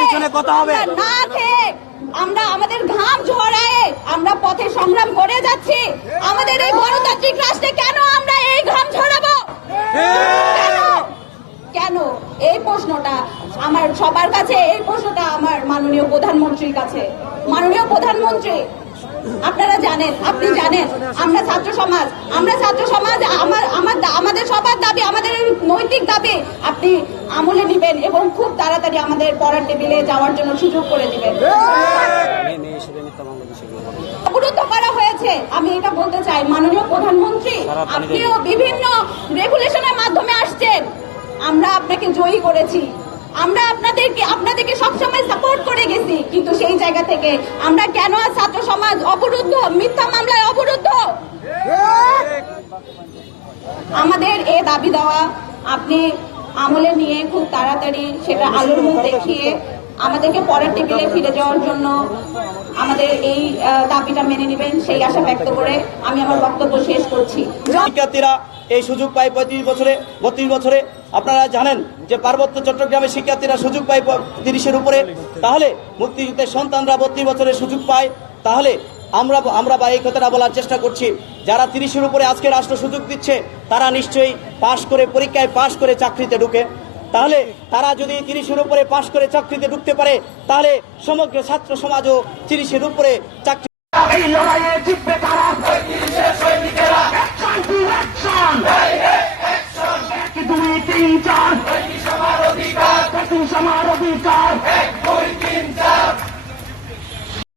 পিছনে কথা হবে। না খেয়ে আমরা আমাদের ঘাম ঝরায়ে আমরা পথে সংগ্রাম করে যাচ্ছি। আমাদের এই গণতান্ত্রিক রাষ্ট্রে কেন আমরা এই ঘাম ঝরাবো? কেন? এই প্রশ্নটা আমার সবার কাছে এই প্রশ্নটা আমার মাননীয় প্রধানমন্ত্রীর কাছে। মাননীয় প্রধানমন্ত্রী আপনারা জানেন আপনি জানেন আমরা ছাত্র সমাজ আমরা ছাত্র সমাজ আমার আমার আমাদের সবার দাবি আমাদের নৈতিক দাবি আপনি আমলে নেবেন এবং খুব তাড়াতাড়ি আমাদের পড়ার টেবিলে যাওয়ার জন্য সুযোগ করে দিবেন। অবরুদ্ধ করা হয়েছে আমি এটা বলতে চাই মাননীয় প্রধানমন্ত্রী আপনিও বিভিন্ন রেগুলেশনের মাধ্যমে আসছেন। আমরা আপনাকে জয়ী করেছি। আমরা আপনাদেরকে আপনাদেরকে সবসময় সাপোর্ট করে গেছি। কিন্তু সেই জায়গা থেকে আমরা কেন ছাত্র সমাজ অবরুদ্ধ? মিথ্যা মামলায় অবরুদ্ধ? আমাদের এ দাবি দেওয়া, আপনি আমলে নিয়ে খুব তাড়াতাড়ি সেটা আলোর মুখ দেখিয়ে আমাদেরকে পরের টেবিলে ফিরে যাওয়ার জন্য আমাদের এই দাবিটা মেনে নেবেন, সেই আশা ব্যক্ত করে আমি আমার বক্তব্য শেষ করছি। শিক্ষার্থীরা, এই সুযোগ পায় পঁয়ত্রিশ বছরে, বত্রিশ বছরে আপনারা জানেন যে পার্বত্য চট্টগ্রামের শিক্ষার্থীরা সুযোগ পায় তিরিশের উপরে, তাহলে মুক্তিযুদ্ধের সন্তানরা বত্রিশ বছরের সুযোগ পায়। তাহলে আমরা আমরা বা এই কথাটা বলার চেষ্টা করছি, যারা তিরিশের উপরে আজকে রাষ্ট্র সুযোগ দিচ্ছে, তারা নিশ্চয়ই পাশ করে, পরীক্ষায় পাশ করে চাকরিতে ঢুকে। তাহলে তারা যদি তিরিশের উপরে পাশ করে চাকরিতে ঢুকতে পারে, তাহলে সমগ্র ছাত্র সমাজও তিরিশের উপরে চাকরি অধিকার। সমার অধিকার?